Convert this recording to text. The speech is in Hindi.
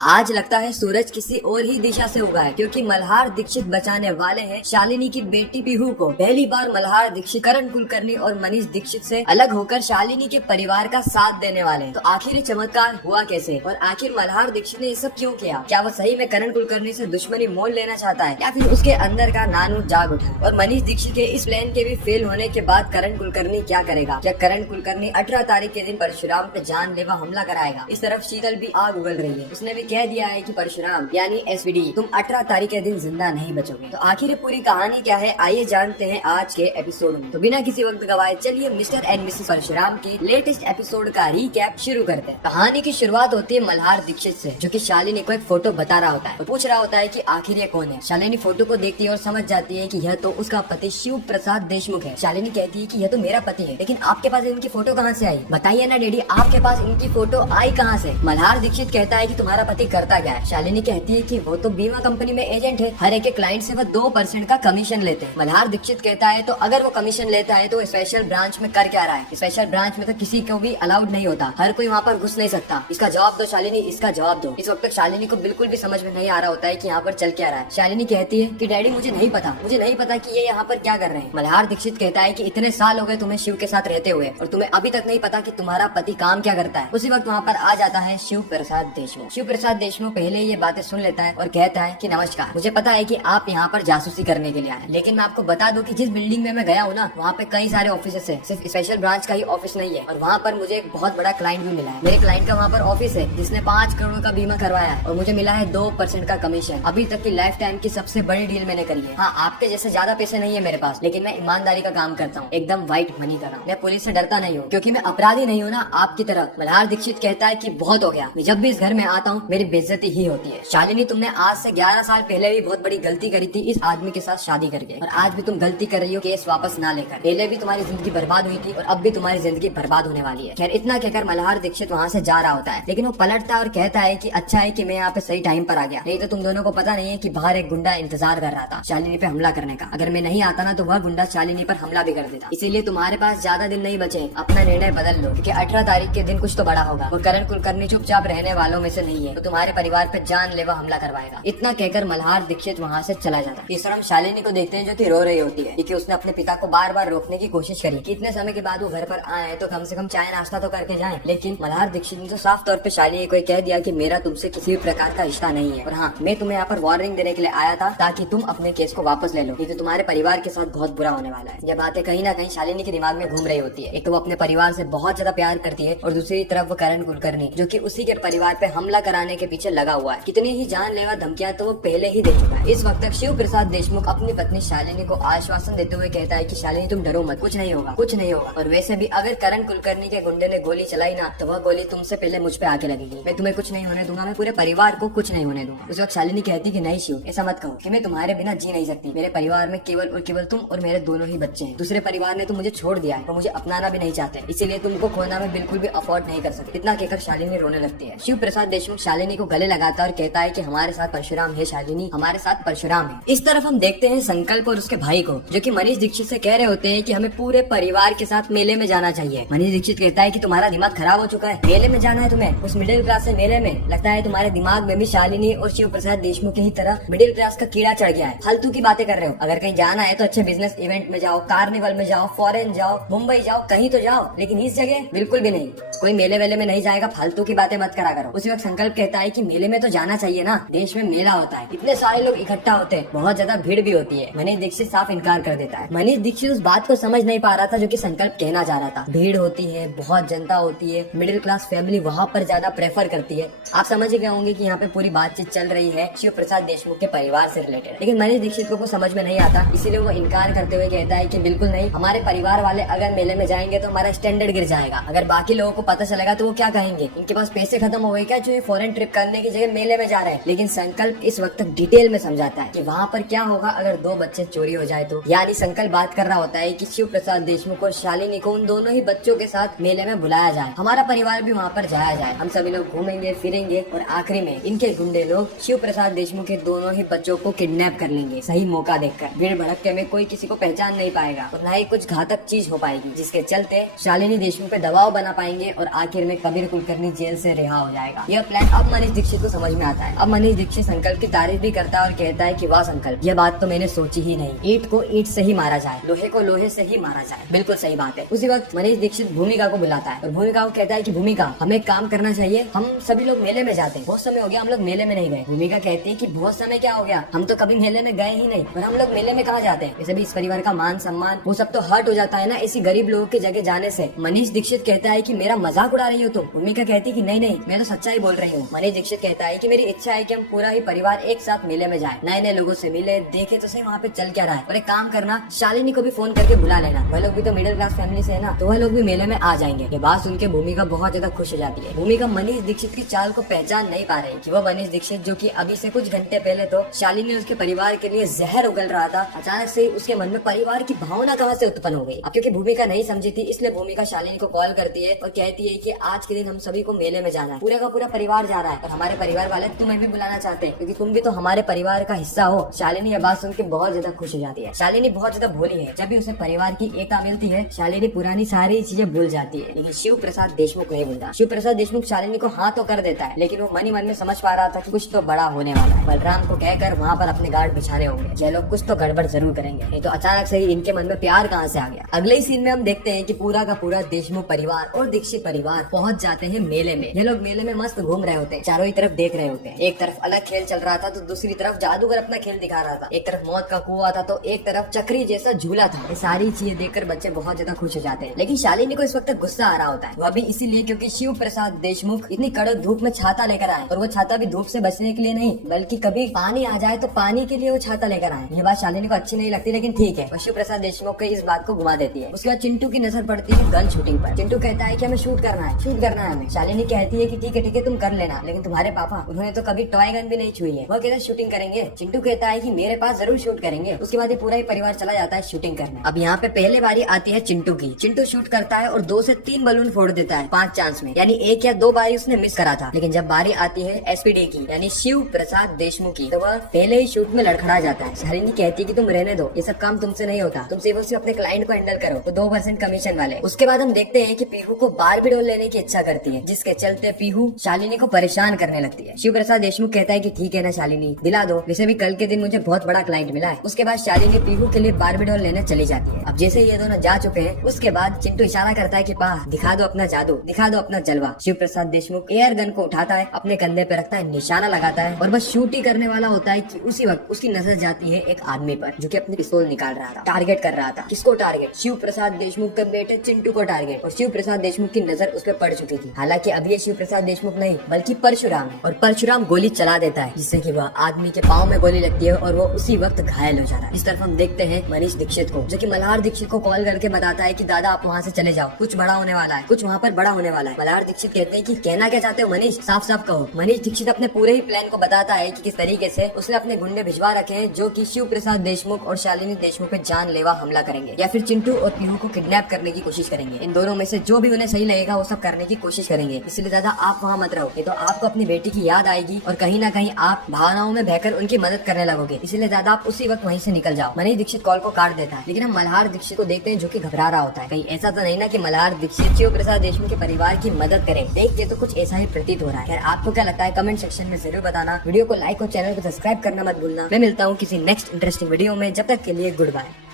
आज लगता है सूरज किसी और ही दिशा से उगा है, क्योंकि मल्हार दीक्षित बचाने वाले हैं शालिनी की बेटी पीहू को। पहली बार मल्हार दीक्षित करण कुलकर्णी और मनीष दीक्षित से अलग होकर शालिनी के परिवार का साथ देने वाले हैं। तो आखिर ये चमत्कार हुआ कैसे और आखिर मल्हार दीक्षित ने ये सब क्यों किया? क्या वो सही में करण कुलकर्णी से दुश्मनी मोल लेना चाहता है या फिर उसके अंदर का नानू जाग उठा? और मनीष दीक्षित के इस प्लान के भी फेल होने के बाद करण कुलकर्णी क्या करेगा? क्या करण कुलकर्णी 18 तारीख के दिन परशुराम पे जानलेवा हमला कराएगा? इस तरफ शीतल भी आग उगल रही है। उसने भी कह दिया है कि परशुराम यानी एसवीडी तुम 18 तारीख के दिन जिंदा नहीं बचोगे। तो आखिर ये पूरी कहानी क्या है, आइए जानते हैं आज के एपिसोड में। तो बिना किसी वक्त गवाए चलिए मिस्टर एंड मिसेस परशुराम के लेटेस्ट एपिसोड का रीकैप शुरू करते हैं। कहानी की शुरुआत होती है मल्हार दीक्षित से, जो कि शालिनी को एक फोटो बता रहा होता है और पूछ रहा होता है कि आखिर ये कौन है। शालिनी फोटो को देखती है और समझ जाती है कि यह तो उसका पति शिव प्रसाद देशमुख है। शालिनी कहती है कि यह तो मेरा पति है, लेकिन आपके पास इनकी फोटो कहाँ से आई? बताइए ना डैडी, आपके पास इनकी फोटो आई कहाँ से? मल्हार दीक्षित कहता है कि तुम्हारा पति करता क्या है? शालिनी कहती है कि वो तो बीमा कंपनी में एजेंट है, हर एक क्लाइंट से वो 2% का कमीशन लेते हैं। मल्हार दीक्षित कहता है तो अगर वो कमीशन लेता है तो स्पेशल ब्रांच में कर क्या रहा है? स्पेशल ब्रांच में तो किसी को भी अलाउड नहीं होता, हर कोई वहाँ पर घुस नहीं सकता। इसका जवाब दो शालिनी, इसका जवाब दो। इस वक्त तक शालिनी को बिल्कुल भी समझ में नहीं आ रहा होता है कि यहाँ पर चल क्या रहा है। शालिनी कहती है कि डैडी मुझे नहीं पता कि ये यहाँ पर क्या कर रहे हैं। मल्हार दीक्षित कहता है कि इतने साल हो गए तुम्हें शिव के साथ रहते हुए और तुम्हें अभी तक नहीं पता कि तुम्हारा पति काम क्या करता है। उसी वक्त वहाँ पर आ जाता है शिव प्रसाद देशमुख। शिव प्रसाद देशमुख पहले ये बातें सुन लेता है और कहता है कि नमस्कार, मुझे पता है कि आप यहाँ पर जासूसी करने के लिए आए, लेकिन मैं आपको बता दूं कि जिस बिल्डिंग में मैं गया हूँ ना, वहाँ पे कई सारे ऑफिस है, सिर्फ स्पेशल ब्रांच का ही ऑफिस नहीं है। और वहाँ पर मुझे एक बहुत बड़ा क्लाइंट भी मिला है। मेरे क्लाइंट का वहाँ पर ऑफिस है जिसने 5 करोड़ का बीमा करवाया है और मुझे मिला है 2% का कमीशन। अभी तक की लाइफ टाइम की सबसे बड़ी डील मैंने करी है। हाँ, आपके जैसे ज्यादा पैसे नहीं है मेरे पास, लेकिन मैं ईमानदारी का काम करता हूँ, एकदम व्हाइट मनी का काम। मैं पुलिस से डरता नहीं हूँ, क्योंकि मैं अपराधी नहीं हूँ ना आपकी तरह। मल्हार दीक्षित कहता है कि बहुत हो गया, मैं जब भी इस घर में आता हूँ मेरी बेइज्जती ही होती है। शालिनी, तुमने आज से 11 साल पहले भी बहुत बड़ी गलती करी थी इस आदमी के साथ शादी करके, और आज भी तुम गलती कर रही हो केस वापस ना लेकर। पहले भी तुम्हारी जिंदगी बर्बाद हुई थी और अब भी तुम्हारी जिंदगी बर्बाद होने वाली है। खैर, इतना कहकर मल्हार दीक्षित वहाँ से जा रहा होता है, लेकिन वो पलटता है और कहता है कि अच्छा है कि मैं यहाँ पे सही टाइम पर आ गया, नहीं तो तुम दोनों को पता नहीं है कि बाहर एक गुंडा इंतजार कर रहा था शालिनी पे हमला करने का। अगर मैं नहीं आता ना तो वह गुंडा शालिनी पर हमला भी कर देता। इसीलिए तुम्हारे पास ज्यादा दिन नहीं बचे, अपना निर्णय बदल लो, क्योंकि 18 तारीख के दिन कुछ तो बड़ा होगा। वो करण कुलकर्णी चुपचाप रहने वालों में से नहीं है, तो तुम्हारे परिवार पे जानलेवा हमला करवाएगा। इतना कहकर मल्हार दीक्षित वहाँ से चला जाता है। इस तरह हम शालिनी को देखते हैं जो कि रो रही होती है, क्योंकि उसने अपने पिता को बार बार रोकने की कोशिश करी कि इतने समय के बाद वो घर पर आए तो कम से कम चाय नाश्ता तो करके जाएं। लेकिन मल्हार दीक्षित ने तो साफ तौर पे शालिनी को कह दिया कि मेरा तुमसे किसी भी प्रकार का रिश्ता नहीं है, और हाँ, मैं तुम्हें यहाँ पर वार्निंग देने के लिए आया था ताकि तुम अपने केस को वापस ले लो, नहीं तो तुम्हारे परिवार के साथ बहुत बुरा होने वाला है। ये बातें कहीं ना कहीं शालिनी के दिमाग में घूम रही होती है। एक तो वो अपने परिवार से बहुत ज्यादा प्यार करती है और दूसरी तरफ वो करण कुलकर्णी, जो कि उसी के परिवार पे हमला कराने के पीछे लगा हुआ है। कितनी ही जानलेवा धमकियां तो वो पहले ही दे चुका है। इस वक्त तक शिव प्रसाद देशमुख अपनी पत्नी शालिनी को आश्वासन देते हुए कहता है कि शालिनी तुम डरो मत, कुछ नहीं होगा, कुछ नहीं होगा। और वैसे भी अगर करण कुलकर्णी के गुंडे ने गोली चलाई ना, तो वह गोली तुमसे पहले मुझ पे आके लगेगी। मैं तुम्हें कुछ नहीं होने दूंगा, मैं पूरे परिवार को कुछ नहीं होने दूंगा। उस वक्त शालिनी कहती कि नहीं शिव, ऐसा मत कहो कि मैं तुम्हारे बिना जी नहीं सकती। मेरे परिवार में केवल और केवल तुम और मेरे दोनों ही बच्चे हैं। दूसरे परिवार ने तो मुझे छोड़ दिया है और मुझे अपनाना भी नहीं चाहते, इसीलिए तुमको खोना मैं बिल्कुल भी अफोर्ड नहीं कर सकती। इतना कहकर शालिनी रोने लगती है। शिव प्रसाद देशमुख शालिनी को गले लगाता और कहता है कि हमारे साथ परशुराम है शालिनी, हमारे साथ परशुराम है। इस तरफ हम देखते हैं संकल्प और उसके भाई को, जो कि मनीष दीक्षित से कह रहे होते हैं कि हमें पूरे परिवार के साथ मेले में जाना चाहिए। मनीष दीक्षित कहता है कि तुम्हारा दिमाग खराब हो चुका है, मेले में जाना है तुम्हें, उस मिडिल क्लास से मेले में? लगता है तुम्हारे दिमाग में भी शालिनी और शिव प्रसाद देशमुख की ही तरह मिडिल क्लास का कीड़ा चढ़ गया है। फालतू की बातें कर रहे हो। अगर कहीं जाना है तो अच्छे बिजनेस इवेंट में जाओ, कार्निवल में जाओ, फॉरेन जाओ, मुंबई जाओ, कहीं तो जाओ, लेकिन इस जगह बिल्कुल भी नहीं। कोई मेले वेले में नहीं जाएगा, फालतू की बातें मत करा करो। उसी वक्त संकल्प कहता है कि मेले में तो जाना चाहिए ना, देश में मेला होता है, इतने सारे लोग इकट्ठा होते हैं, बहुत ज्यादा भीड़ भी होती है। मनीष दीक्षित साफ इनकार कर देता है। मनीष दीक्षित उस बात को समझ नहीं पा रहा था जो कि संकल्प कहना चाह रहा था। भीड़ होती है, बहुत जनता होती है, मिडिल क्लास फैमिली वहाँ पर ज्यादा प्रेफर करती है। आप समझ गए होंगे कि यहाँ पे पूरी बातचीत चल रही है शिव प्रसाद देशमुख के परिवार से रिलेटेड, लेकिन मनीष दीक्षित को समझ में नहीं आता, इसीलिए वो इनकार करते हुए कहता है कि बिल्कुल नहीं, हमारे परिवार वाले अगर मेले में जाएंगे तो हमारा स्टैंडर्ड गिर जाएगा। अगर बाकी लोगों को पता चलेगा तो वो क्या कहेंगे, इनके पास पैसे खत्म हो गए क्या जो ये फॉरेन ट्रिप करने की जगह मेले में जा रहे हैं। लेकिन संकल्प इस वक्त डिटेल में समझाता है कि वहाँ पर क्या होगा अगर 2 बच्चे चोरी हो जाए तो। यानी संकल्प बात कर रहा होता है कि शिव प्रसाद देशमुख और शालिनी को उन दोनों ही बच्चों के साथ मेले में बुलाया जाए, हमारा परिवार भी वहाँ पर जाया जाए, हम सभी लोग घूमेंगे फिरेंगे और आखिरी में इनके गुंडे लोग शिव प्रसाद देशमुख के दोनों ही बच्चों को किडनैप कर लेंगे सही मौका देखकर। भीड़ भड़के में कोई किसी को पहचान नहीं पाएगा और न ही कुछ घातक चीज हो पाएगी, जिसके चलते शालिनी देशमुख पे दबाव बना पाएंगे और आखिर में कबीर कुलकर्णी जेल से रिहा हो जाएगा। यह प्लान अब अब मनीष दीक्षित को समझ में आता है। अब मनीष दीक्षित संकल्प की तारीफ भी करता है और कहता है कि वाह संकल्प, यह बात तो मैंने सोची ही नहीं। ईंट को ईंट से ही मारा जाए, लोहे को लोहे से ही मारा जाए। बिल्कुल सही बात है। उसी वक्त मनीष दीक्षित भूमिका को बुलाता है और भूमिका को कहता है कि भूमिका, हमें एक काम करना चाहिए, हम सभी लोग मेले में जाते हैं, बहुत समय हो गया हम लोग मेले में नहीं गए। भूमिका कहती है कि बहुत समय क्या हो गया, हम तो कभी मेले में गए ही नहीं, और हम लोग मेले में कहाँ जाते हैं। वैसे भी इस परिवार का मान सम्मान वो सब तो हर्ट हो जाता है ना इसी गरीब लोगों की जगह जाने से। मनीष दीक्षित कहता है कि मेरा मजाक उड़ा रही हो तुम। भूमिका कहती है कि नहीं नहीं, मैं तो सच्चाई बोल रही हूँ। मनीष दीक्षित कहता है कि मेरी इच्छा है कि हम पूरा ही परिवार एक साथ मेले में जाए, नए नए लोगों से मिले, देखे तो सही वहाँ पे चल क्या रहा है। और एक काम करना, शालिनी को भी फोन करके बुला लेना, वह लोग भी तो मिडिल क्लास फैमिली से है ना, तो वह लोग भी मेले में आ जाएंगे। ये बात सुन के भूमिका बहुत ज्यादा खुश हो जाती है। भूमिका मनीष दीक्षित की चाल को पहचान नहीं पा रही कि वो मनीष दीक्षित जो कि अभी से कुछ घंटे पहले तो शालिनी उसके परिवार के लिए जहर उगल रहा था, अचानक से उसके मन में परिवार की भावना कहाँ से उत्पन्न हो गई। अब क्योंकि भूमिका नहीं समझी थी, इसलिए भूमिका शालिनी को कॉल करती है और कहती है कि आज के दिन हम सभी को मेले में जाना है, पूरा का पूरा परिवार जा रहा है और हमारे परिवार वाले तुम्हें भी बुलाना चाहते हैं क्योंकि तुम भी तो हमारे परिवार का हिस्सा हो। शालिनी यह बात सुन के बहुत ज्यादा खुश हो जाती है। शालिनी बहुत ज्यादा भोली है, जब भी उसे परिवार की एकता मिलती है शालिनी पुरानी सारी चीजें भूल जाती है। लेकिन शिव प्रसाद देशमुख नहीं भूलता। शिव प्रसाद देशमुख शालिनी को हाँ तो कर देता है, लेकिन वो मन ही मन में समझ पा रहा था कि कुछ तो बड़ा होने वाला है। बलराम को कहकर वहाँ पर अपने गार्ड बिछाने होंगे, ये लोग कुछ तो गड़बड़ जरूर करेंगे, नहीं तो अचानक से ही इनके मन में प्यार कहाँ से आ गया। अगले ही सीन में हम देखते हैं कि पूरा का पूरा देशमुख परिवार और दीक्षित परिवार पहुंच जाते हैं मेले में। ये लोग मेले में मस्त घूम रहे होते हैं, चारों ही तरफ देख रहे होते हैं। एक तरफ अलग खेल चल रहा था तो दूसरी तरफ जादूगर अपना खेल दिखा रहा था, एक तरफ मौत का कुआं था तो एक तरफ चक्री जैसा झूला था। ये सारी चीजें देखकर बच्चे बहुत ज्यादा खुश हो जाते हैं। लेकिन शालिनी को इस वक्त गुस्सा आ रहा होता है, वह भी इसीलिए क्योंकि शिव प्रसाद देशमुख इतनी कड़क धूप में छाता लेकर आए, और वो छाता भी धूप से बचने के लिए नहीं बल्कि कभी पानी आ जाए तो पानी के लिए वो छाता लेकर आए। ये बात शालिनी को अच्छी नहीं लगती, लेकिन ठीक है, वो शिव प्रसाद देशमुख को इस बात को घुमा देती है। उसके बाद चिंटू की नजर पड़ती है गन शूटिंग पर। चिंटू कहता है कि हमें शूट करना है, शूट करना है हमें। शालिनी कहती है कि ठीक है तुम कर लेना, लेकिन तुम्हारे पापा, उन्होंने तो कभी टॉय गन भी नहीं छुई है, वो कहता है शूटिंग करेंगे। चिंटू कहता है कि मेरे पास जरूर शूट करेंगे। उसके बाद पूरा ही परिवार चला जाता है शूटिंग करने। अब यहाँ पे पहले बारी आती है चिंटू की। चिंटू शूट करता है और 2 से 3 बलून फोड़ देता है 5 चांस में, यानी 1 या 2 बारी उसने मिस करा था। लेकिन जब बारी आती है एसपीडी की यानी शिव प्रसाद देशमुख की, तो वह पहले ही शूट में लड़खड़ा जाता है। शालिनी कहती है कि तुम रहने दो, ये सब काम तुमसे नहीं होता, तुम सिर्फ अपने क्लाइंट को हैंडल करो, तो 2% कमीशन वाले। उसके बाद हम देखते हैं कि पीहू को बारबी डॉल लेने की इच्छा करती है, जिसके चलते पीहू शालिनी को परेशान करने लगती है। शिव प्रसाद देशमुख कहता है कि ठीक है ना शालिनी, दिला दो, वैसे भी कल के दिन मुझे बहुत बड़ा क्लाइंट मिला है। उसके बाद शालिनी पीहू के लिए बारबी डॉल लेने चली जाती है। अब जैसे ये दोनों जा चुके हैं, उसके बाद चिंटू इशारा करता है कि पा दिखा दो अपना जादू, दिखा दो अपना जलवा। शिव प्रसाद देशमुख एयर गन को उठाता है, अपने कंधे पे रखता है, निशाना लगाता है और बस शूट ही करने वाला होता है कि उसी वक्त उसकी नजर जाती है एक आदमी पर जो कि अपनी पिस्तौल निकाल रहा था, टारगेट कर रहा था। किसको टारगेट? शिव प्रसाद देशमुख के बेटे चिंटू को टारगेट। और शिव प्रसाद देशमुख की नजर उस पर पड़ चुकी थी। हालांकि अब ये शिव प्रसाद देशमुख नहीं बल्कि परशुराम है, और परशुराम गोली चला देता है जिससे कि वह आदमी के पाँव में गोली लगती है और वो उसी वक्त घायल हो जाता है। इस तरफ हम देखते हैं मनीष दीक्षित को, जो कि मल्हार दीक्षित को कॉल करके बताता है कि दादा आप वहाँ से चले जाओ, कुछ बड़ा होने वाला है, कुछ वहाँ पर बड़ा होने वाला है। मल्हार दीक्षित कहते हैं कि कहना क्या चाहते हो मनीष, साफ साफ कहो। मनीष दीक्षित अपने पूरे ही प्लान को बताता है कि किस तरीके से उसने अपने गुंडे भिजवा रखे हैं जो कि शिव प्रसाद देशमुख और शालिनी देशमुख पे जानलेवा हमला करेंगे या फिर चिंटू और पीहू को किडनैप करने की कोशिश करेंगे। इन दोनों में से जो भी उन्हें सही लगेगा वो सब करने की कोशिश करेंगे। इसलिए दादा आप वहाँ मत रहो, नहीं तो आपको अपनी बेटी की याद आएगी और कहीं ना कहीं आप भावनाओं में बहकर उनकी मदद करने लगोगे। इसलिए दादा आप उसी वक्त वहीं से निकल जाओ। मनीष दीक्षित कॉल को काट देता है, लेकिन हम मल्हार दीक्षित को देखते हैं जो कि घबरा रहा होता है। कहीं ऐसा तो नहीं ना कि मल्हार दीक्षित शिव प्रसाद देशमुख के परिवार की मदद करे। देख के तो कुछ ऐसा ही प्रतीत हो रहा है। खैर आपको क्या लगता है कमेंट सेक्शन में जरूर बताना। वीडियो को लाइक और चैनल को सब्सक्राइब करना मत भूलना। मैं मिलता हूँ किसी नेक्स्ट इंटरेस्टिंग वीडियो में, जब तक के लिए गुड बाय।